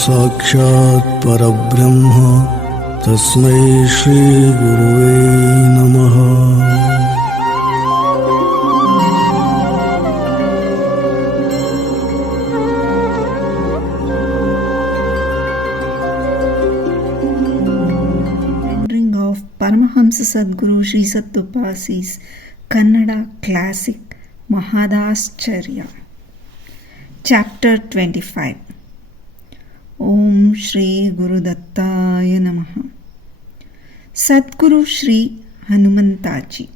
साक्षात् परब्रह्म तस्मै श्री गुरुवे नमः. Rendering of Paramahamsa Sadguru Sri Sattupasi's Kannada classic Mahadascharya. Chapter 25. Om Shri Guru Dattaya Namaha. Sadguru Shri Hanumantaji.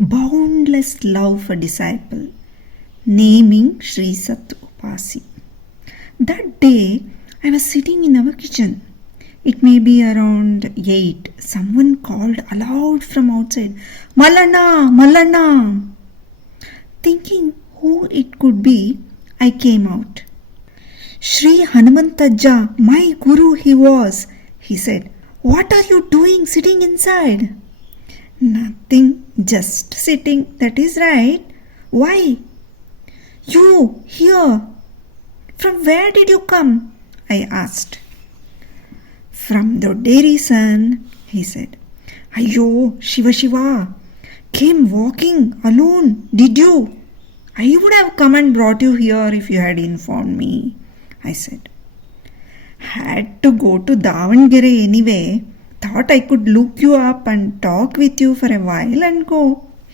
Boundless love for disciple. Naming Sri Sattupasi. That day I was sitting in our kitchen. It may be around 8. Someone called aloud from outside, "Malana! Malana!" Thinking who it could be, I came out. "Shri Hanumantaja, my guru he was," he said. "What are you doing sitting inside?" "Nothing, just sitting, that is right. Why?" "You, here. From where did you come?" I asked. "From Dodderi, son," he said. "Ayyo, Shiva Shiva, came walking alone, did you?" "I would have come and brought you here if you had informed me," I said. "Had to go to Davangere anyway. Thought I could look you up and talk with you for a while and go,"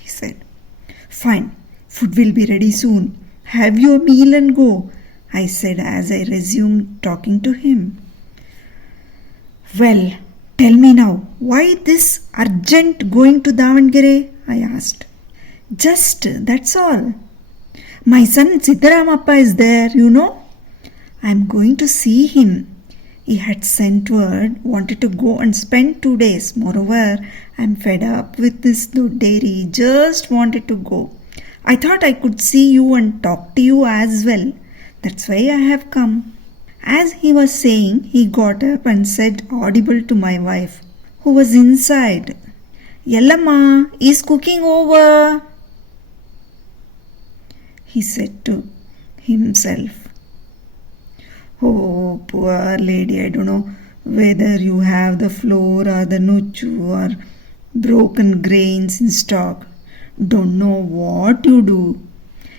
he said. "Fine, food will be ready soon. Have your meal and go," I said as I resumed talking to him. "Well, tell me now, why this urgent going to Davangere?" I asked. "Just, that's all. My son Siddharamappa is there, you know. I am going to see him. He had sent word, wanted to go and spend 2 days. Moreover, I am fed up with this Dodderi, just wanted to go. I thought I could see you and talk to you as well. That's why I have come." As he was saying, he got up and said audible to my wife, who was inside, "Yellamma is cooking over," he said to himself. "Oh, poor lady, I don't know whether you have the flour or the nuchu or broken grains in stock. Don't know what you do.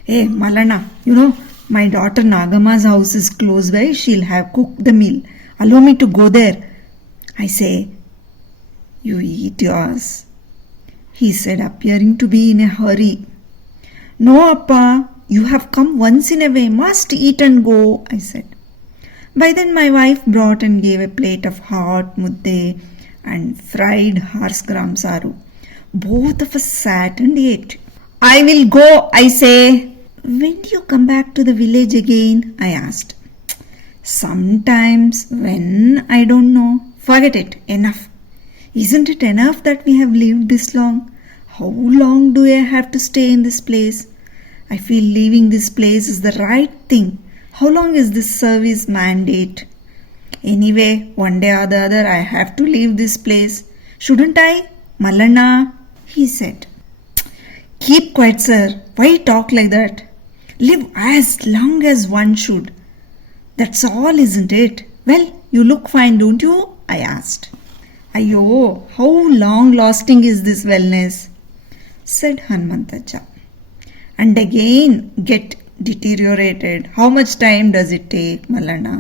Hey, Malana, you know, my daughter Nagama's house is close by. She'll have cooked the meal. Allow me to go there." I say, "You eat yours," he said, appearing to be in a hurry. "No, Appa, you have come once in a way. Must eat and go," I said. By then my wife brought and gave a plate of hot mudde and fried horse gram saru. Both of us sat and ate. "I will go, I say." "When do you come back to the village again?" I asked. "Sometimes. When? I don't know. Forget it. Enough. Isn't it enough that we have lived this long? How long do I have to stay in this place? I feel leaving this place is the right thing. How long is this service mandate? Anyway, one day or the other I have to leave this place. Shouldn't I, Malana?" he said. "Keep quiet, sir. Why talk like that? Live as long as one should. That's all, isn't it? Well, you look fine, don't you?" I asked. "Ayyo, how long-lasting is this wellness?" said Hanumantaja. "And again get deteriorated. How much time does it take, Malana?"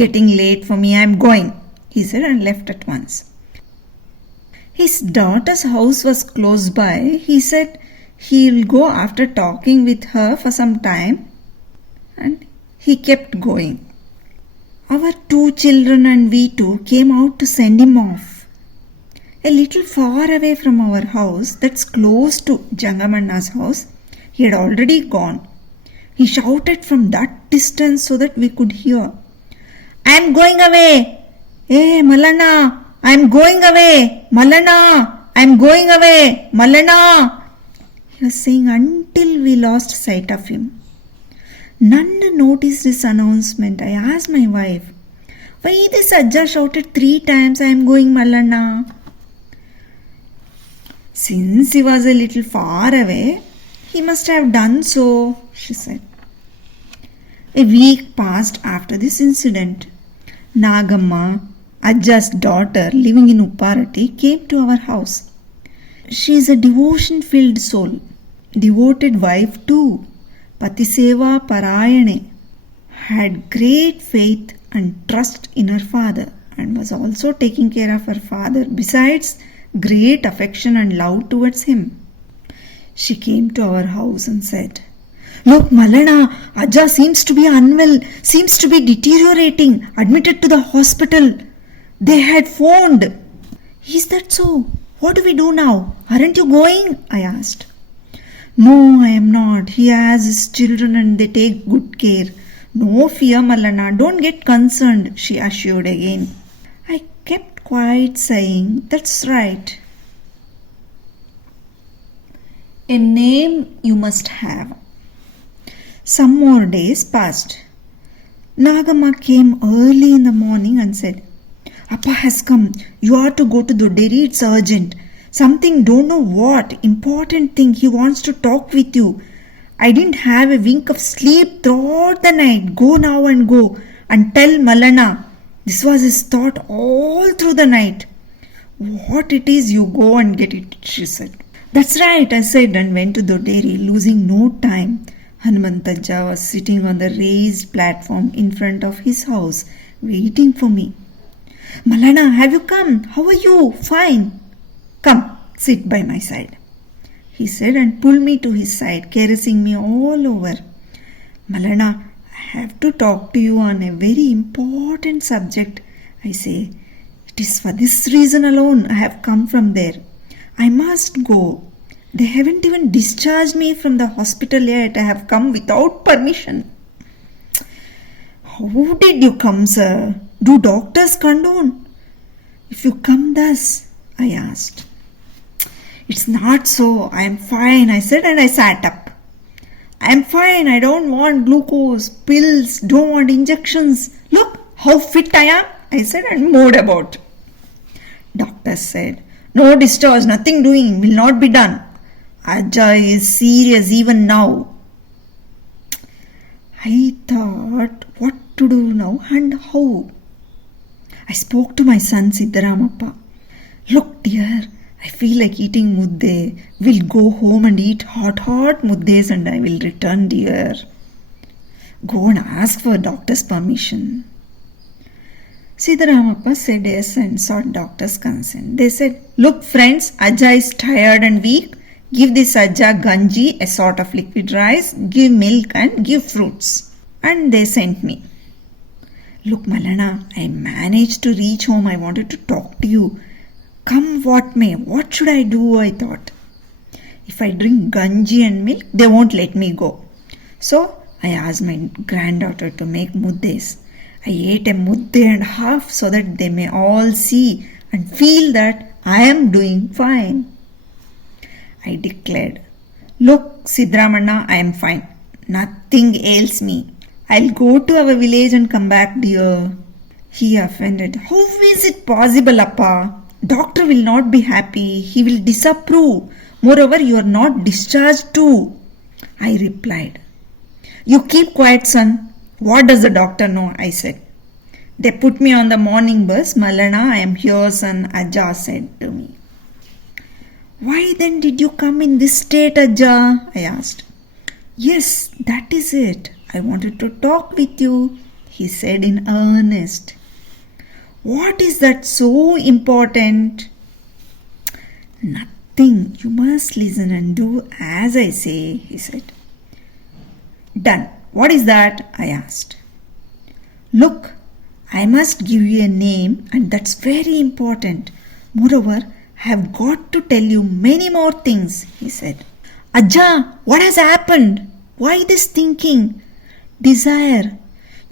"Getting late for me. I'm going," he said and left at once. His daughter's house was close by. He said he'll go after talking with her for some time, and he kept going. Our 2 children and we too came out to send him off. A little far away from our house, that's close to Jangamanna's house, he had already gone. He shouted from that distance so that we could hear, "I'm going away! Hey, Malana! I'm going away! Malana! I'm going away! Malana!" He was saying until we lost sight of him. None noticed this announcement. I asked my wife, "Why this Ajja shouted 3 times, 'I'm going, Malana?'" "Since he was a little far away, he must have done so," she said. A week passed after this incident. Nagamma, Ajja's daughter living in Upparati, came to our house. She is a devotion-filled soul, devoted wife too, Patiseva Parayane, had great faith and trust in her father and was also taking care of her father besides great affection and love towards him. She came to our house and said, "Look, Malana, Ajja seems to be unwell, seems to be deteriorating, admitted to the hospital. They had phoned." "Is that so? What do we do now? Aren't you going?" I asked. "No, I am not. He has his children and they take good care. No fear, Malana, don't get concerned," she assured again. I kept quiet, saying, "That's right. A name you must have." Some more days passed. Nagamma came early in the morning and said, "Appa has come. You are to go to Dodderi. It's urgent. Something, don't know what, important thing. He wants to talk with you. I didn't have a wink of sleep throughout the night. Go now and go and tell Malana." This was his thought all through the night. "What it is, you go and get it," she said. "That's right," I said, and went to Dodderi, losing no time. Hanumantajja was sitting on the raised platform in front of his house, waiting for me. "Malana, have you come? How are you?" "Fine." "Come, sit by my side," he said, and pulled me to his side, caressing me all over. "Malana, I have to talk to you on a very important subject," I say. "It is for this reason alone I have come from there. I must go. They haven't even discharged me from the hospital yet. I have come without permission." "How did you come, sir? Do doctors condone if you come thus?" I asked. "It's not so. I am fine," I said, and I sat up. "I am fine. I don't want glucose, pills, don't want injections. Look how fit I am," I said, and moved about. Doctor said, "No discharge, nothing doing, will not be done. Ajja is serious even now." I thought what to do now and how. I spoke to my son Siddharamappa. "Look, dear, I feel like eating mudde. We'll go home and eat hot muddes and I will return, dear. Go and ask for doctor's permission." Siddharamappa said yes and sought doctor's consent. They said, "Look, friends, Ajja is tired and weak. Give this Ajja ganji, a sort of liquid rice, give milk and give fruits." And they sent me. "Look, Malana, I managed to reach home. I wanted to talk to you. Come what may, what should I do?" I thought. If I drink ganji and milk, they won't let me go. So I asked my granddaughter to make muddes. I ate a mudde and half so that they may all see and feel that I am doing fine. I declared, "Look, Siddharamanna, I am fine. Nothing ails me. I'll go to our village and come back, dear." He offended. "How is it possible, Appa? Doctor will not be happy. He will disapprove. Moreover, you are not discharged too." I replied, "You keep quiet, son. What does the doctor know?" I said. They put me on the morning bus. "Malana, I am here, son," Ajja said to me. "Why then did you come in this state, Ajja?" I asked. "Yes, that is it. I wanted to talk with you," he said in earnest. "What is that so important?" "Nothing. You must listen and do as I say," he said. "Done. What is that?" I asked. "Look, I must give you a name and that's very important. Moreover, I have got to tell you many more things," he said. "Ajja, what has happened? Why this thinking? Desire.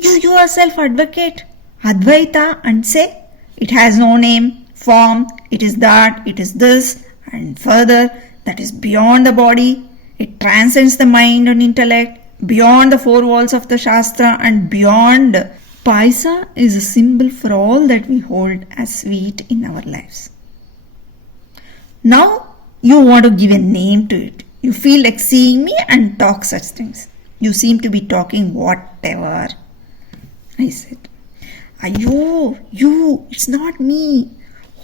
You yourself advocate Advaita and say it has no name, form, it is that, it is this, and further, that is beyond the body. It transcends the mind and intellect, beyond the four walls of the Shastra and beyond. Paisa is a symbol for all that we hold as sweet in our lives. Now you want to give a name to it. You feel like seeing me and talk such things. You seem to be talking whatever. I said, Ayo, you, it's not me.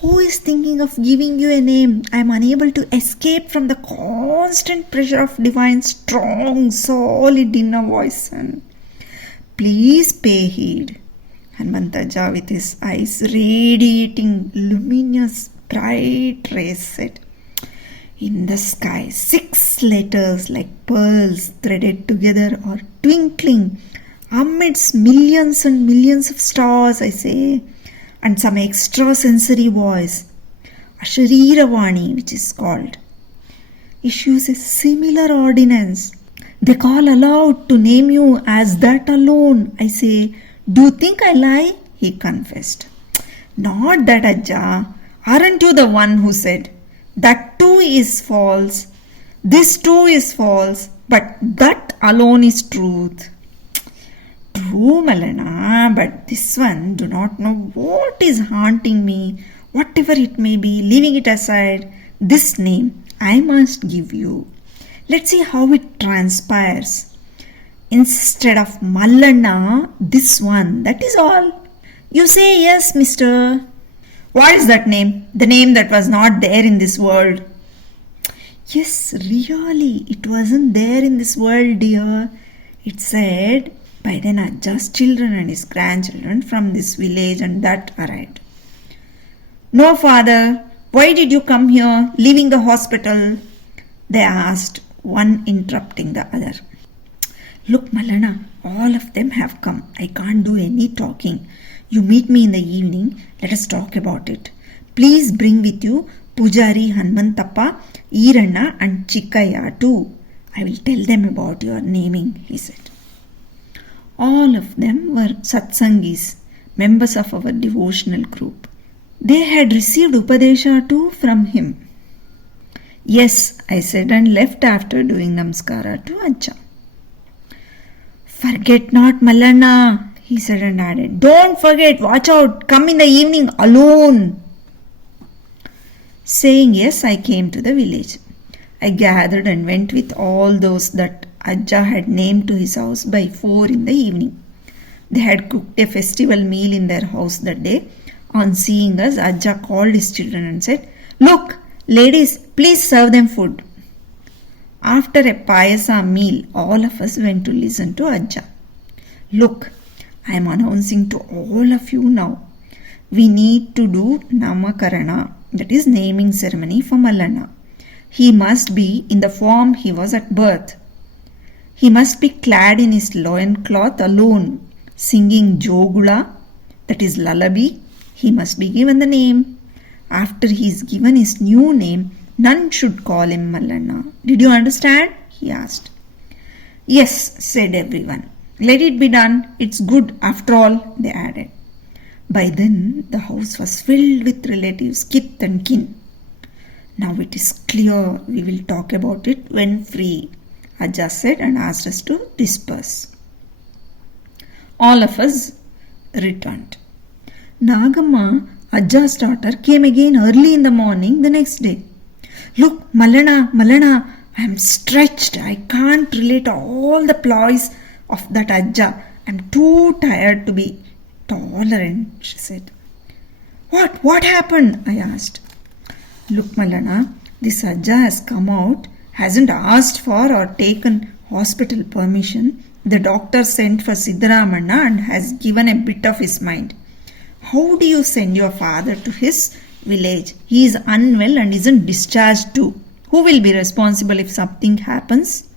Who is thinking of giving you a name? I am unable to escape from the constant pressure of divine, strong, solid inner voice. And please pay heed. Hanmantaja, with his eyes radiating luminous, bright rays, said, in the sky, 6 letters like pearls threaded together are twinkling amidst millions and millions of stars, I say, and some extrasensory voice, Ashariravani, which is called, issues a similar ordinance. They call aloud to name you as that alone. I say, do you think I lie? He confessed. Not that, Ajja. Aren't you the one who said, that too is false, this too is false, but that alone is truth? True, Malana, but this one do not know what is haunting me, whatever it may be, leaving it aside. This name I must give you. Let's see how it transpires. Instead of Mallana, this one, that is all. You say yes, mister. What is that name? The name that was not there in this world. Yes, really, it wasn't there in this world, dear. It said, by then Ajja's children and his grandchildren from this village and that arrived. No, father, why did you come here, leaving the hospital? They asked, one interrupting the other. Look, Mallana, all of them have come. I can't do any talking. You meet me in the evening. Let us talk about it. Please bring with you Pujari Hanmantappa, Iranna and Chikkaya too. I will tell them about your naming, he said. All of them were satsangis, members of our devotional group. They had received Upadesha too from him. Yes, I said, and left after doing Namaskara to Ajja. Forget not, Mallana, he said and added, don't forget, watch out, come in the evening alone. Saying yes, I came to the village. I gathered and went with all those that Ajja had named to his house by 4 in the evening. They had cooked a festival meal in their house that day. On seeing us, Ajja called his children and said, look, ladies, please serve them food. After a payasa meal, all of us went to listen to Ajja. Look, I am announcing to all of you now. We need to do Namakarana, that is naming ceremony for Mallana. He must be in the form he was at birth. He must be clad in his loincloth alone, singing Jogula, that is lullaby. He must be given the name. After he is given his new name, none should call him Mallana. Did you understand? He asked. Yes, said everyone. Let it be done. It's good after all, they added. By then, the house was filled with relatives, kith and kin. Now it is clear, we will talk about it when free, Ajja said and asked us to disperse. All of us returned. Nagamma, Ajja's daughter, came again early in the morning the next day. Look, Mallana, I am stretched. I can't relate all the ploys of that Ajja. I am too tired to be tolerant, she said. What happened? I asked. Look, Mallana, this Ajja has come out, hasn't asked for or taken hospital permission. The doctor sent for Siddharamanna and has given a bit of his mind. How do you send your father to his village? He is unwell and isn't discharged too. Who will be responsible if something happens?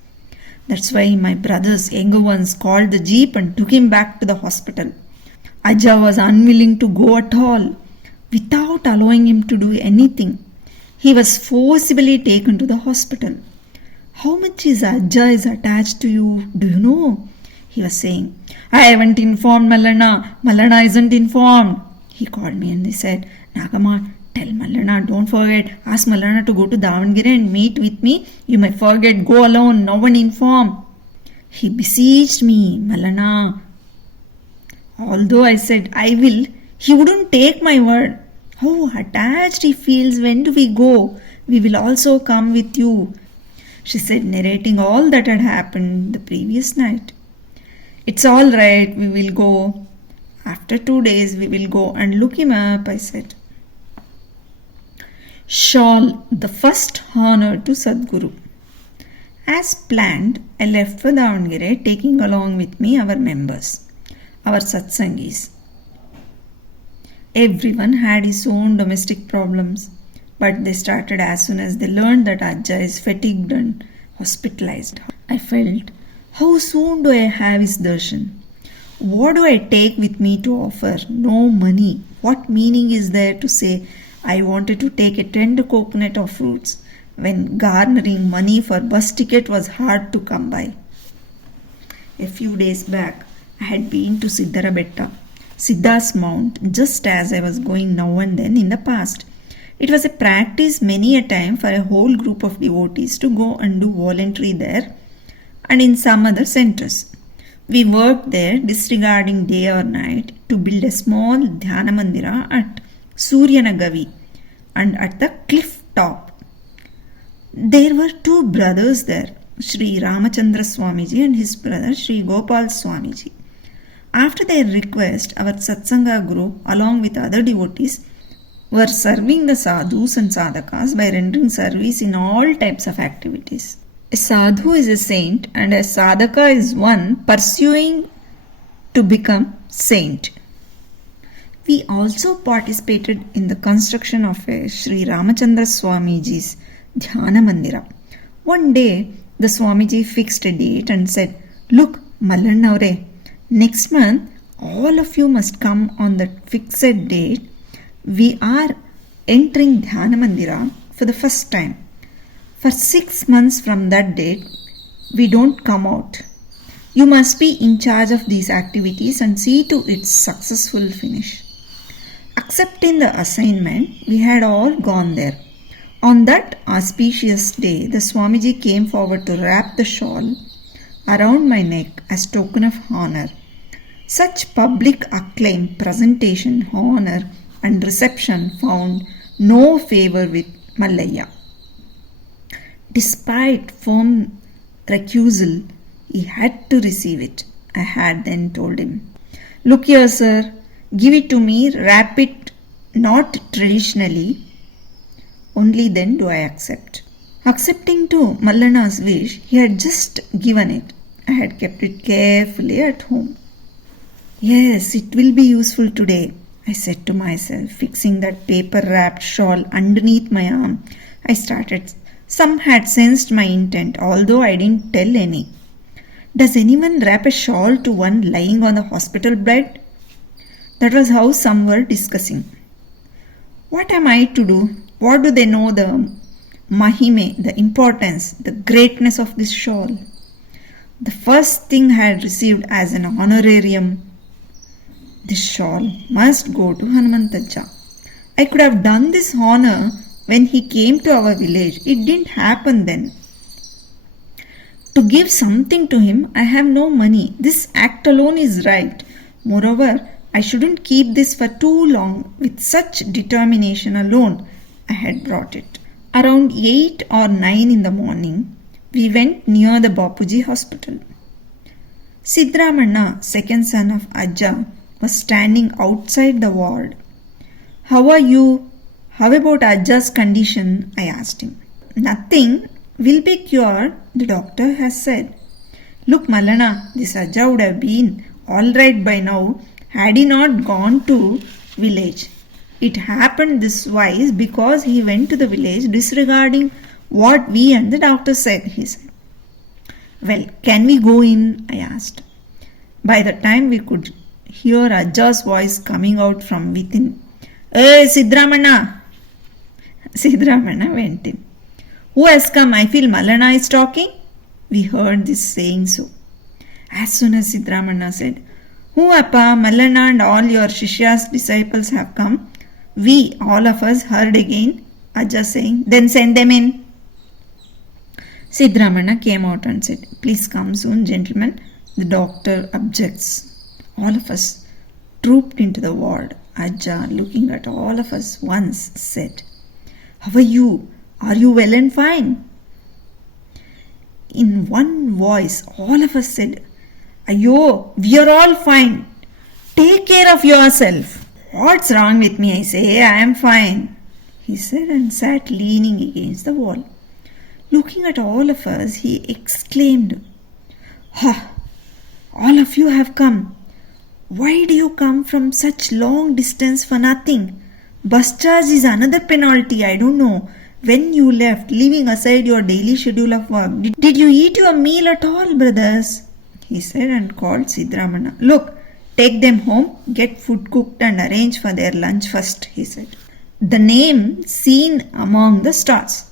That's why my brothers, younger ones, called the jeep and took him back to the hospital. Ajja was unwilling to go at all. Without allowing him to do anything, he was forcibly taken to the hospital. How much is Ajja is attached to you? Do you know? He was saying, I haven't informed Mallana. Mallana isn't informed. He called me and he said, Nagamma, tell Mallana, don't forget. Ask Mallana to go to Davangere and meet with me. You may forget. Go alone. No one inform. He beseeched me, Mallana. Although I said I will, he wouldn't take my word. How attached he feels. When do we go? We will also come with you. she said, narrating all that had happened the previous night. It's all right, we will go. After 2 days, we will go and look him up, I said. Shawl, the first honor to Sadguru. As planned, I left for Davangere, taking along with me our members, our satsangis. Everyone had his own domestic problems, but they started as soon as they learned that Ajja is fatigued and hospitalized. I felt, how soon do I have his darshan? What do I take with me to offer? No money. What meaning is there to say I wanted to take a tender coconut of fruits when garnering money for bus ticket was hard to come by? A few days back, I had been to Siddharabetta, Siddha's mount, just as I was going now and then in the past. It was a practice many a time for a whole group of devotees to go and do voluntary there and in some other centers. We worked there, disregarding day or night, to build a small Dhyana Mandira at Suryanagavi and at the cliff top. There were 2 brothers there, Sri Ramachandra Swamiji and his brother Sri Gopal Swamiji. After their request, our Satsanga group, along with other devotees, were serving the sadhus and sadhakas by rendering service in all types of activities. A sadhu is a saint and a sadhaka is one pursuing to become saint. We also participated in the construction of a Sri Ramachandra Swamiji's Dhyana Mandira. One day, the Swamiji fixed a date and said, "Look, Mallanavare, next month all of you must come on that fixed date. We are entering Dhyana Mandira for the first time. For 6 months from that date, we don't come out. You must be in charge of these activities and see to its successful finish." Accepting the assignment, we had all gone there. On that auspicious day, the Swamiji came forward to wrap the shawl around my neck as token of honor. Such public acclaim, presentation, honor, and reception found no favor with Mallayya. Despite firm recusal, he had to receive it. I had then told him, "Look here, sir, give it to me, wrap it not traditionally, only then do I accept." Accepting to Mallana's wish, he had just given it. I had kept it carefully at home. "Yes, it will be useful today," I said to myself, fixing that paper-wrapped shawl underneath my arm. I started. Some had sensed my intent, although I didn't tell any. Does anyone wrap a shawl to one lying on the hospital bed? That was how some were discussing. What am I to do? What do they know the mahime, the importance, the greatness of this shawl? The first thing I had received as an honorarium. This shawl must go to Hanumantajja. I could have done this honor when he came to our village. It didn't happen then. To give something to him, I have no money. This act alone is right. Moreover, I shouldn't keep this for too long. With such determination alone, I had brought it. Around 8 or 9 in the morning, we went near the Bapuji hospital. Siddharamanna, second son of Ajja, was standing outside the ward. "How are you? How about Ajja's condition?" I asked him. "Nothing. Will be cured, the doctor has said." "Look, Mallana, this Ajja would have been all right by now had he not gone to village. It happened this wise because he went to the village disregarding what we and the doctor said," he said. "Well, can we go in?" I asked. By the time we could hear Ajja's voice coming out from within. "Hey, Siddharamanna!" Siddharamanna went in. "Who has come? I feel Mallana is talking." We heard this saying so. As soon as Siddharamanna said, "Who, Appa? Mallana and all your Shishya's disciples have come," we, all of us, heard again Ajja saying, "Then send them in." Siddharamanna came out and said, "Please come soon, gentlemen. The doctor objects." All of us trooped into the ward. Ajja, looking at all of us once, said, "How are you? Are you well and fine?" In one voice, all of us said, Ayo, we are all fine. Take care of yourself. What's wrong with me? I say, I am fine, he said and sat leaning against the wall. Looking at all of us, he exclaimed, Ha! All of you have come. Why do you come from such long distance for nothing? Bus charge is another penalty, I don't know. When you left, leaving aside your daily schedule of work, did you eat your meal at all, brothers? He said and called Sidramana. Look, take them home, get food cooked and arrange for their lunch first, he said. The name seen among the stars.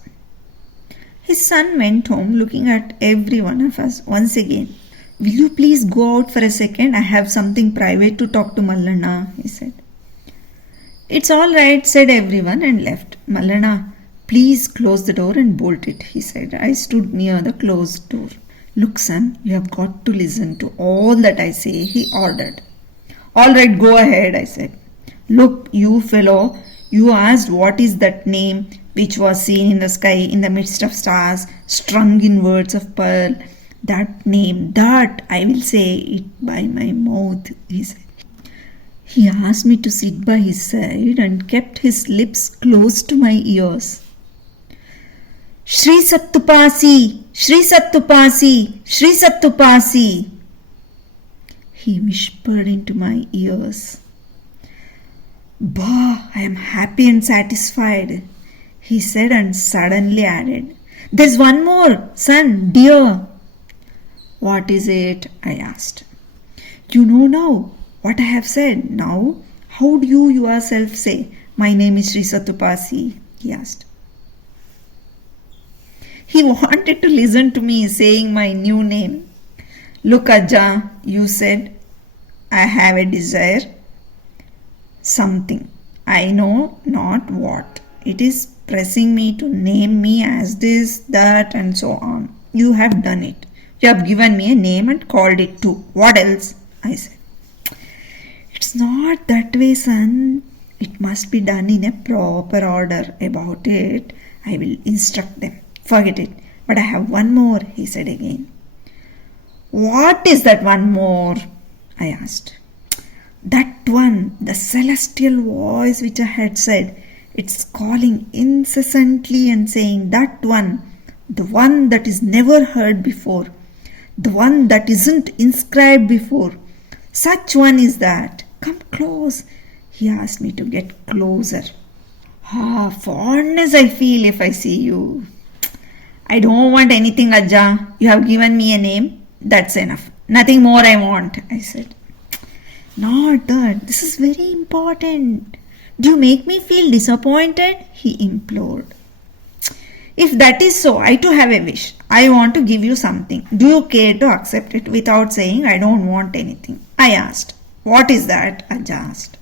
His son went home looking at every one of us once again. Will you please go out for a second? I have something private to talk to Mallana, he said. It's all right, said everyone and left. Mallana, please close the door and bolt it, he said. I stood near the closed door. Look, son, you have got to listen to all that I say, he ordered. All right, go ahead, I said. Look, you fellow, you asked what is that name which was seen in the sky in the midst of stars, strung in words of pearl. That name, that I will say it by my mouth, he said. He asked me to sit by his side and kept his lips close to my ears. Shri Sattupasi, Shri Sattupasi, Shri Sattupasi, he whispered into my ears. Bah, I am happy and satisfied, he said and suddenly added, There's one more, son, dear. What is it? I asked. You know now what I have said. Now, how do you yourself say, My name is Sri Sattupasi? He asked. He wanted to listen to me saying my new name. Look, Ajja, you said, I have a desire. Something. I know not what. It is pressing me to name me as this, that, and so on. You have done it. You have given me a name and called it too. What else? I said. It's not that way, son. It must be done in a proper order. About it, I will instruct them. Forget it. But I have one more, he said again. What is that one more? I asked. That one, the celestial voice which I had said, it's calling incessantly and saying, that one, the one that is never heard before, the one that isn't inscribed before. Such one is that. Come close. He asked me to get closer. Fondness I feel if I see you. I don't want anything, Ajja. You have given me a name. That's enough. Nothing more I want, I said. Not that. This is very important. Do you make me feel disappointed? He implored. If that is so, I too have a wish. I want to give you something. Do you care to accept it without saying I don't want anything? I asked. What is that? Ajja asked.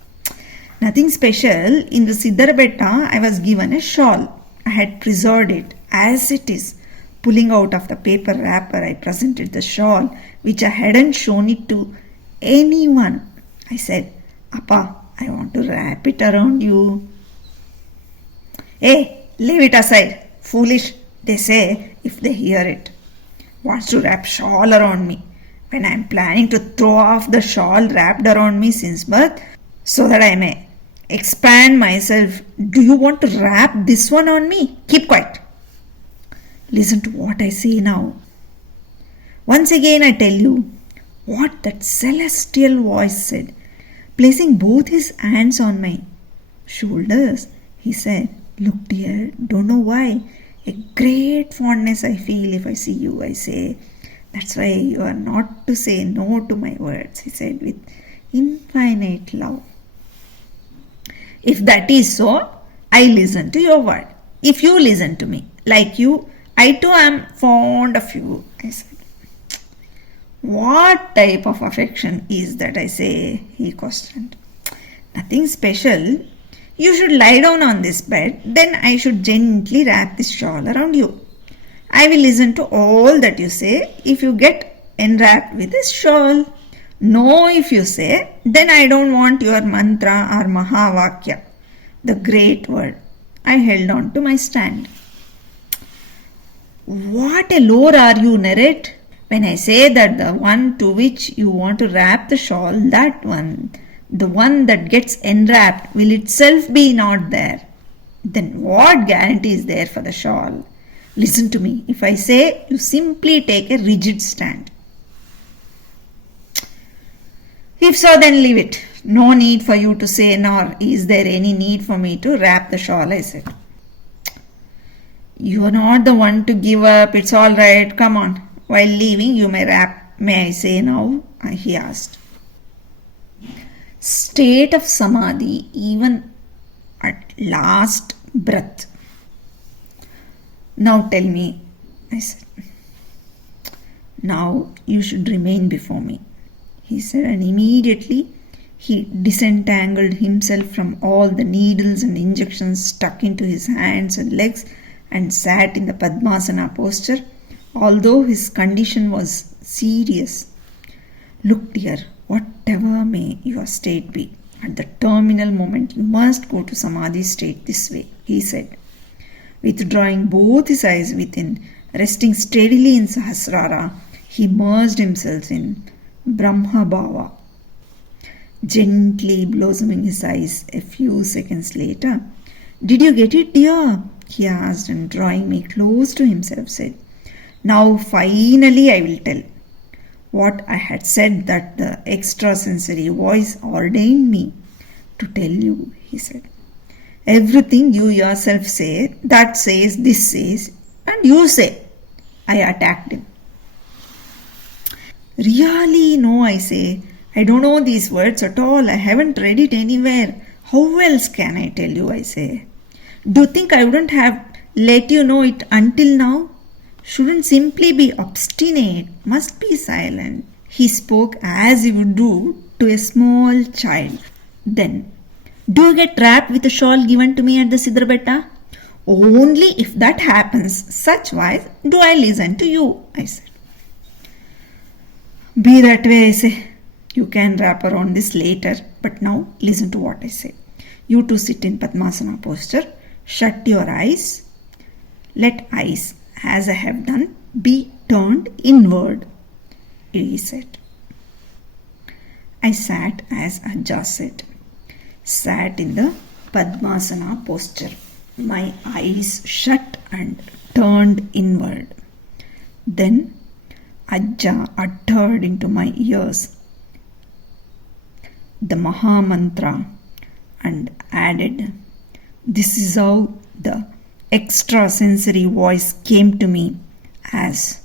Nothing special. In the Siddharabetta, I was given a shawl. I had preserved it as it is. Pulling out of the paper wrapper, I presented the shawl, which I hadn't shown it to anyone. I said, Appa, I want to wrap it around you. Hey, leave it aside. Foolish, they say, if they hear it. Wants to wrap shawl around me, when I am planning to throw off the shawl wrapped around me since birth, so that I may expand myself. Do you want to wrap this one on me? Keep quiet. Listen to what I say now. Once again I tell you what that celestial voice said. Placing both his hands on my shoulders, he said, Look, dear, don't know why. A great fondness I feel if I see you, I say. That's why you are not to say no to my words, he said with infinite love. If that is so, I listen to your word. If you listen to me, like you, I too am fond of you, I said. What type of affection is that, I say, he questioned. Nothing special. You should lie down on this bed, then I should gently wrap this shawl around you. I will listen to all that you say if you get enwrapped with this shawl. No, if you say, then I don't want your mantra or Mahavakya, the great word. I held on to my stand. What a lore are you, narrate? When I say that the one to which you want to wrap the shawl, that one, the one that gets enwrapped, will itself be not there. Then what guarantee is there for the shawl? Listen to me. If I say, you simply take a rigid stand. If so, then leave it. No need for you to say, nor is there any need for me to wrap the shawl, I said. You are not the one to give up. It's all right. Come on. While leaving, you may wrap. May I say now? He asked. State of samadhi, even at last breath. Now tell me, I said. Now you should remain before me, he said, and immediately he disentangled himself from all the needles and injections stuck into his hands and legs and sat in the Padmasana posture, although his condition was serious. Look, dear, whatever may your state be, at the terminal moment you must go to Samadhi state this way, he said, withdrawing both his eyes within, resting steadily in Sahasrara. He merged himself in Brahma Bhava, gently blossoming his eyes a few seconds later. Did you get it, dear? He asked, and drawing me close to himself said, now finally I will tell what I had said that the extrasensory voice ordained me to tell you, he said. Everything you yourself say, that says, this says, and you say. I attacked him. Really, no, I say. I don't know these words at all. I haven't read it anywhere. How else can I tell you, I say? Do you think I wouldn't have let you know it until now? Shouldn't simply be obstinate, must be silent. He spoke as he would do to a small child. Then, do you get wrapped with a shawl given to me at the Siddharbetta? Only if that happens, such wise do I listen to you, I said. Be that way, I say. You can wrap around this later, but now listen to what I say. You two sit in Padmasana posture, shut your eyes, let eyes, as I have done, be turned inward, he said. I sat as Ajja said, sat in the Padmasana posture, my eyes shut and turned inward. Then Ajja uttered into my ears the Maha Mantra and added, this is how the extrasensory voice came to me as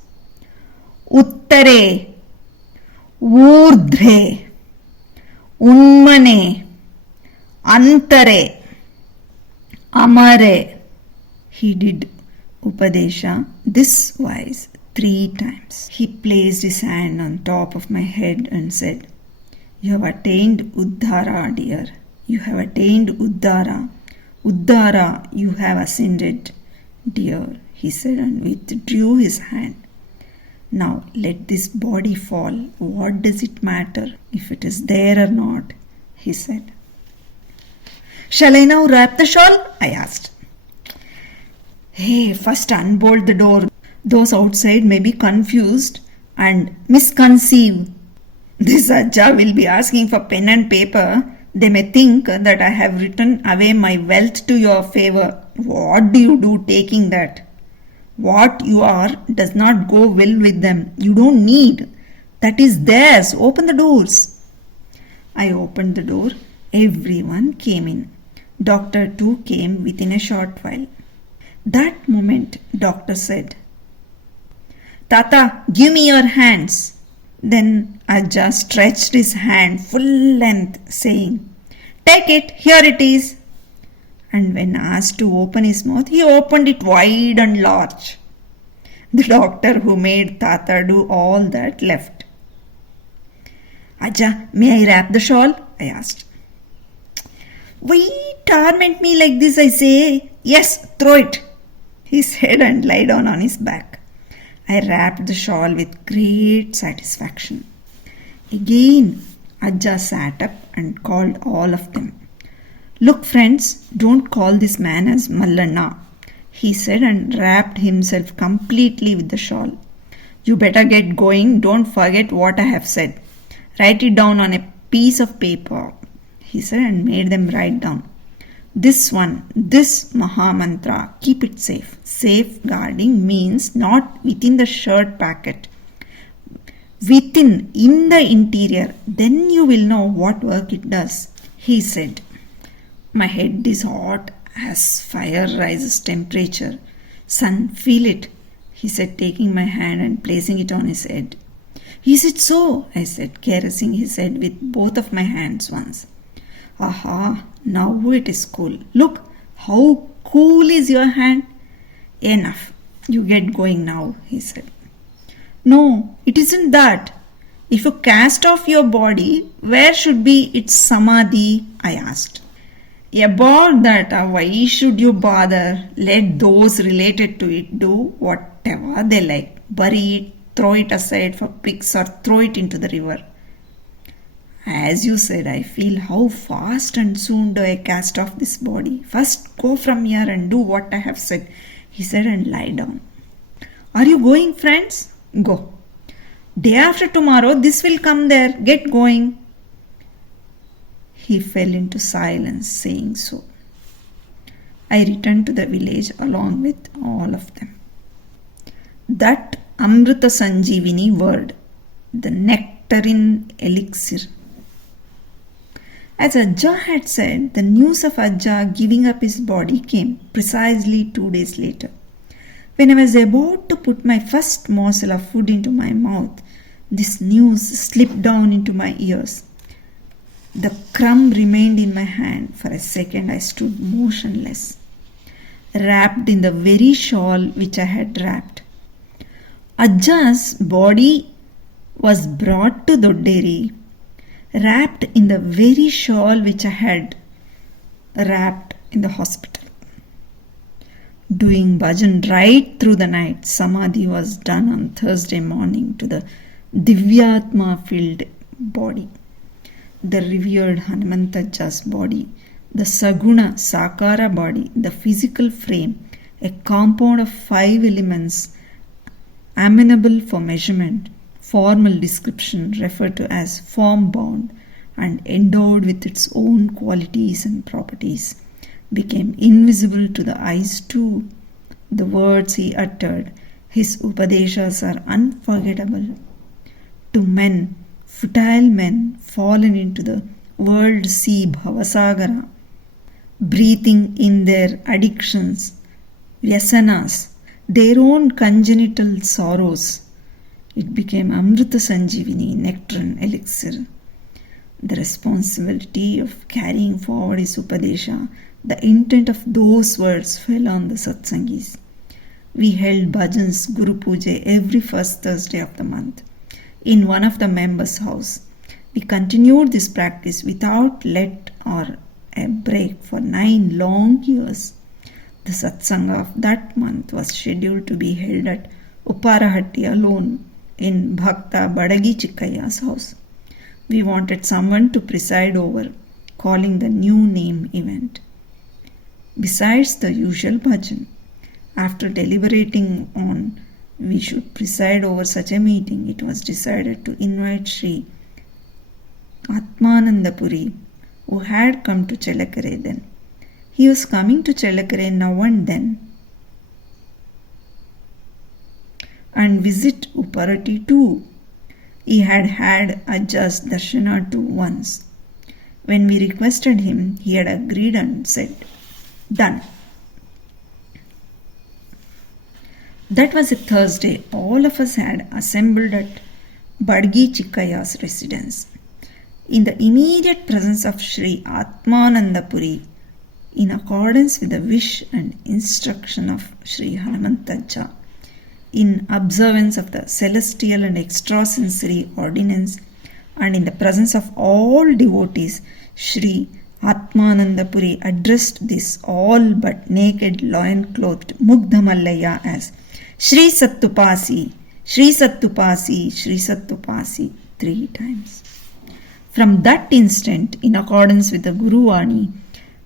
Uttare, Urdhre, Unmane, Antare, Amare. He did Upadesha this wise 3 times. He placed his hand on top of my head and said, you have attained Uddhara, dear. You have attained Uddhara. Uddhara, you have ascended, dear, he said, and withdrew his hand. Now let this body fall. What does it matter if it is there or not? He said. Shall I now wrap the shawl? I asked. Hey, first unbolt the door. Those outside may be confused and misconceive. This Ajja will be asking for pen and paper. They may think that I have written away my wealth to your favor. What do you do taking that? What you are does not go well with them. You don't need. That is theirs. Open the doors. I opened the door. Everyone came in. Doctor too came within a short while. That moment, doctor said, Tata, give me your hands. Then Ajja stretched his hand full length, saying, take it, here it is. And when asked to open his mouth, he opened it wide and large. The doctor who made Tata do all that left. Ajja, may I wrap the shawl? I asked. Why torment me like this, I say? Yes, throw it, he said, and lay down on his back. I wrapped the shawl with great satisfaction. Again, Ajja sat up and called all of them. Look, friends, don't call this man as Mallanna. he said, and wrapped himself completely with the shawl. You better get going. Don't forget what I have said. Write it down on a piece of paper, he said, and made them write down. This one, this Mahamantra, keep it safe. Safeguarding means not within the shirt packet, within, in the interior. Then you will know what work it does, he said. My head is hot as fire rises temperature. Son, feel it, he said, taking my hand and placing it on his head. Is it so? I said, caressing his head with both of my hands once. Aha, now it is cool. Look, how cool is your hand? Enough. You get going now, he said. No, it isn't that. If you cast off your body, where should be its samadhi? I asked. About that, why should you bother? Let those related to it do whatever they like. Bury it, throw it aside for pigs, or throw it into the river. As you said, I feel how fast and soon do I cast off this body. First go from here and do what I have said, he said, and lie down. Are you going, friends? Go. Day after tomorrow, this will come there. Get going. He fell into silence, saying so. I returned to the village along with all of them. That Amrita Sanjeevini word, the nectarine elixir. As Ajja had said, the news of Ajja giving up his body came precisely 2 days later. When I was about to put my first morsel of food into my mouth, this news slipped down into my ears. The crumb remained in my hand. For a second I stood motionless, wrapped in the very shawl which I had wrapped. Ajja's body was brought to Dodderi, wrapped in the very shawl which I had wrapped in the hospital. Doing bhajan right through the night, Samadhi was done on Thursday morning to the Divyatma-filled body, the revered Hanumantajja's body, the Saguna Sakara body, the physical frame, a compound of 5 elements amenable for measurement, formal description referred to as form-bound, and endowed with its own qualities and properties, became invisible to the eyes too. The words he uttered, his Upadeshas, are unforgettable. To men, futile men, fallen into the world sea Bhavasagara, breathing in their addictions, vyasanas, their own congenital sorrows, it became Amrita Sanjeevini, nectarine elixir. The responsibility of carrying forward his Upadesha, the intent of those words, fell on the Satsangis. We held bhajans, Guru Puja every first Thursday of the month in one of the members' house. We continued this practice without let or a break for 9 long years. The satsanga of that month was scheduled to be held at Upparahatti alone in Bhakta Badagi Chikkaya's house. We wanted someone to preside over, calling the new name event. Besides the usual bhajan, after deliberating on we should preside over such a meeting, it was decided to invite Sri Atmananda Puri, who had come to Chellakere then. He was coming to Chellakere now and then, and visit Upparahatti too. He had had Ajja's darshana too once. When we requested him, he had agreed and said, "Done." That was a Thursday. All of us had assembled at Badgi Chikkaya's residence, in the immediate presence of Sri Atmananda Puri, in accordance with the wish and instruction of Sri Hanumantajja, in observance of the celestial and extrasensory ordinance, and in the presence of all devotees, Sri Atmananda Puri addressed this all but naked loin-clothed Mugdha Mallayya as Shri Sattupasi, Shri Sattupasi, Shri Sattupasi 3 times. From that instant, in accordance with the Guru Vani,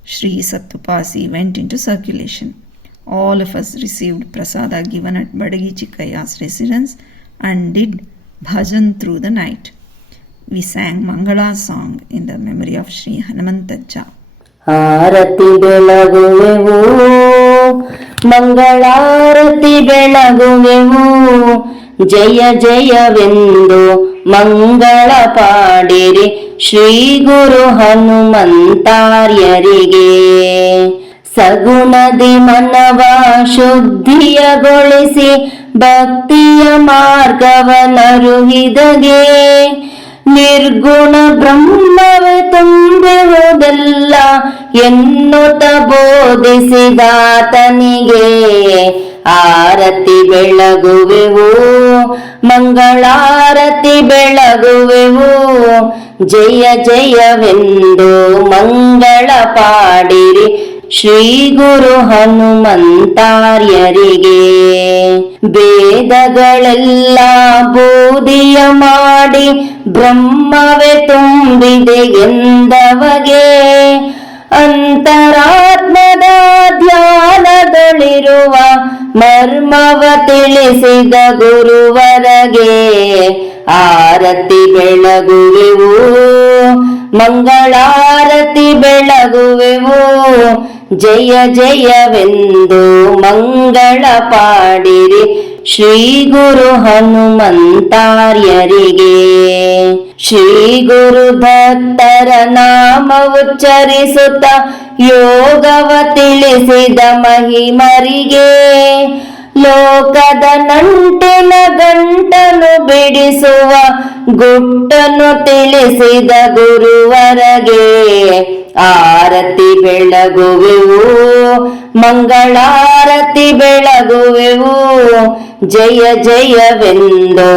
Shri Sattupasi went into circulation. all of us received prasada given at Badagi Chikkaya's residence and did bhajan through the night. We sang Mangala song in the memory of Sri Hanumantajja. ಆರತಿ ಬೆಳಗುವೆವು, ಮಂಗಳಾರತಿ ಬೆಳಗುವೆವು, ಜಯ ಜಯವೆಂದು ಮಂಗಳ ಪಾಡಿರಿ ಶ್ರೀ ಗುರು ಹನುಮಂತಾರ್ಯರಿಗೆ. ಸಗುಣದಿ ಮನವ ಶುದ್ಧಿಯಗೊಳಿಸಿ ಭಕ್ತಿಯ ಮಾರ್ಗವನರುಹಿದಗೆ, ನಿರ್ಗುಣ ಬ್ರಹ್ಮವೇ ತುಂಬುವುದೆಲ್ಲ ಎನ್ನುತ್ತ ಬೋಧಿಸಿದಾತನಿಗೆ. ಆರತಿ ಬೆಳಗುವೆವು, ಮಂಗಳಾರತಿ ಬೆಳಗುವೆವು, ಜಯ ಜಯವೆಂದು ಮಂಗಳ ಪಾಡಿರಿ ಶ್ರೀ ಗುರು ಹನುಮಂತಾರ್ಯರಿಗೆ. ವೇದಗಳೆಲ್ಲ ಬೂದಿಯ ಮಾಡಿ ಬ್ರಹ್ಮವೇ ತುಂಬಿದೆ ಎಂದವಗೆ, ಅಂತರಾತ್ಮದ ಧ್ಯಾನದಲ್ಲಿರುವ ಮರ್ಮವ ತಿಳಿಸಿದ ಗುರುವರಗೆ. ಆರತಿ ಬೆಳಗುವೆವು, ಮಂಗಳಾರತಿ ಬೆಳಗುವೆವು, ಜಯ ಜಯವೆಂದು ಮಂಗಳ ಪಾಡಿರಿ ಶ್ರೀ ಗುರು ಹನುಮಂತಾರ್ಯರಿಗೆ. ಶ್ರೀ ಗುರು ಭಕ್ತರ ನಾಮ ಉಚ್ಚರಿಸುತ್ತ ಯೋಗವ ತಿಳಿಸಿದ ಮಹಿಮರಿಗೆ, ಲೋಕದ ನಂಟಿನ ಗಂಟನು ಬಿಡಿಸುವ ಗುಟ್ಟನ್ನು ತಿಳಿಸಿದ ಗುರುವರಗೆ. ಆರತಿ ಬೆಳಗುವೆವು, ಮಂಗಳಾರತಿ ಬೆಳಗುವೆವು, ಜಯ ಜಯವೆಂದು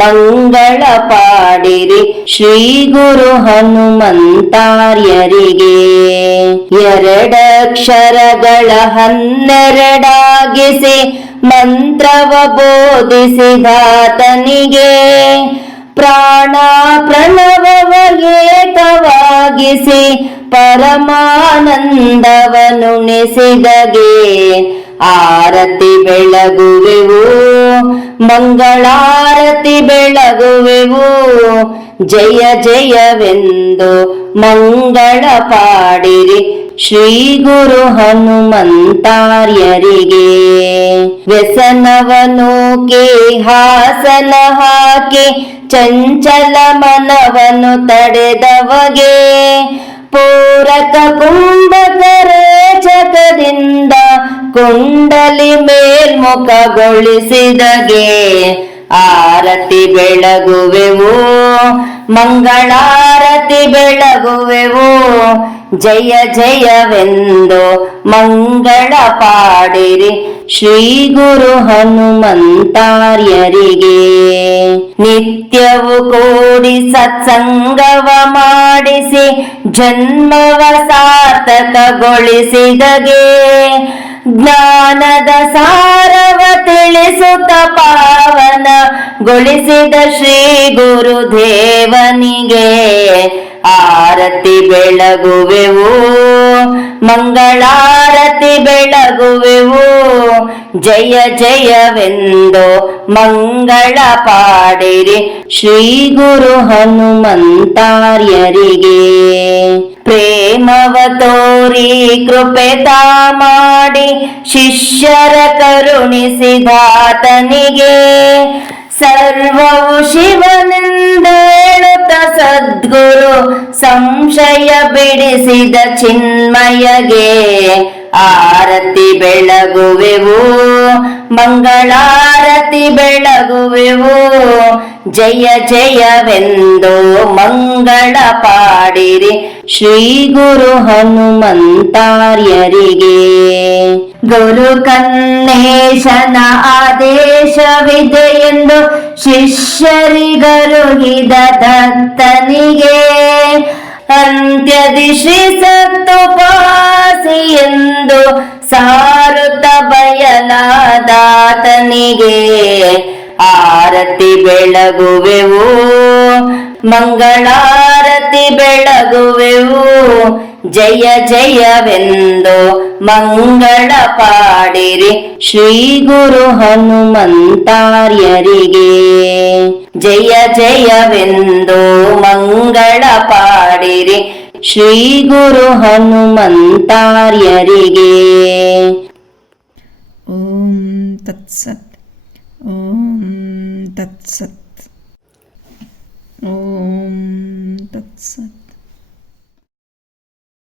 ಮಂಗಳ ಪಾಡಿರಿ ಶ್ರೀ ಗುರು ಹನುಮಂತಾರ್ಯರಿಗೆ. ಎರಡಕ್ಷರಗಳ 12 ಮಂತ್ರವ ಬೋಧಿಸಿದಾತನಿಗೆ, ಪ್ರಾಣ ಪ್ರಣವವ ಏಕವಾಗಿಸಿ ಪರಮಾನಂದವನುಣಿಸಿದಗೆ. ಆರತಿ ಬೆಳಗುವೆವು, ಮಂಗಳಾರತಿ ಬೆಳಗುವೆವು, ಜಯ ಜಯವೆಂದು ಮಂಗಳ ಪಾಡಿರಿ ಶ್ರೀ ಗುರು ಹನುಮಂತಾರ್ಯರಿಗೆ. ವ್ಯಸನವನು ಹಾಸನ ಹಾಕಿ ಚಂಚಲ ಮನವನ್ನು ತಡೆದವಗೆ, ಪೂರಕ ಕುಂಭಕರೇಚಕದಿಂದ ಕುಂಡಲಿ ಮೇಲ್ಮುಖಗೊಳಿಸಿದಗೆ. ಆರತಿ ಬೆಳಗುವೆವು, ಮಂಗಳಾರತಿ ಬೆಳಗುವೆವು, ಜಯ ಜಯವೆಂದು ಮಂಗಳ ಪಾಡಿರಿ ಶ್ರೀ ಗುರು ಹನುಮಂತಾರ್ಯರಿಗೆ. ನಿತ್ಯವು ಕೂಡಿ ಸತ್ಸಂಗವ ಮಾಡಿಸಿ ಜನ್ಮವ ಸಾರ್ಥಕಗೊಳಿಸಿದಗೆ, ಜ್ಞಾನದ ಸಾರವ ತಿಳಿಸುತ್ತ ಪಾವನಗೊಳಿಸಿದ ಶ್ರೀ ಗುರುದೇವನಿಗೆ. ಆರತಿ ಬೆಳಗುವೆವು, ಮಂಗಳಾರತಿ ಬೆಳಗುವೆವು, ಜಯ ಜಯವೆಂದು ಮಂಗಳ ಪಾಡಿರಿ ಶ್ರೀ ಗುರು ಹನುಮಂತಾರ್ಯರಿಗೆ. ಪ್ರೇಮವ ತೋರಿ ಕೃಪೆ ತಾ ಮಾಡಿ ಶಿಷ್ಯರ ಕರುಣಿಸಿದಾತನಿಗೆ, ಸರ್ವವು ಶಿವನೆಂದೇಳುತ್ತ ಸದ್ಗುರು ಸಂಶಯ ಬಿಡಿಸಿದ ಚಿನ್ಮಯಗೆ. ಆರತಿ ಬೆಳಗುವೆವು, ಮಂಗಳಾರತಿ ಬೆಳಗುವೆವು, ಜಯ ಜಯವೆಂದು ಮಂಗಳ ಪಾಡಿರಿ ಶ್ರೀ ಗುರು ಹನುಮಂತಾರ್ಯರಿಗೆ. ಗುರು ಕನ್ನೇಶನ ಆದೇಶವಿದೆ ಎಂದು ಶಿಷ್ಯರಿಗರುಹಿದ ದತ್ತನಿಗೆ, ಅಂತ್ಯದಿ ಶ್ರೀ ಸತ್ತುಪಾಸಿ ಎಂದು ಸಾರುತ್ತ ಬಯಲಾದಾತನಿಗೆ. ಆರತಿ ಬೆಳಗುವೆವು, ಮಂಗಳಾರತಿ ಬೆಳಗುವೆವು, ಜಯ ಜಯವೆಂದು ಮಂಗಳ ಪಾಡಿರಿ ಶ್ರೀ ಗುರು ಹನುಮಂತಾರ್ಯರಿಗೆ. ಜಯ ಜಯವೆಂದು ಮಂಗಳ ಪಾಡಿರಿ ಶ್ರೀ ಗುರು ಹನುಮಂತಾರ್ಯರಿಗೆ. ಓಂ ತತ್ಸತ್. ಓಂ ತತ್ಸತ್. ಓಂ ತತ್ಸತ್.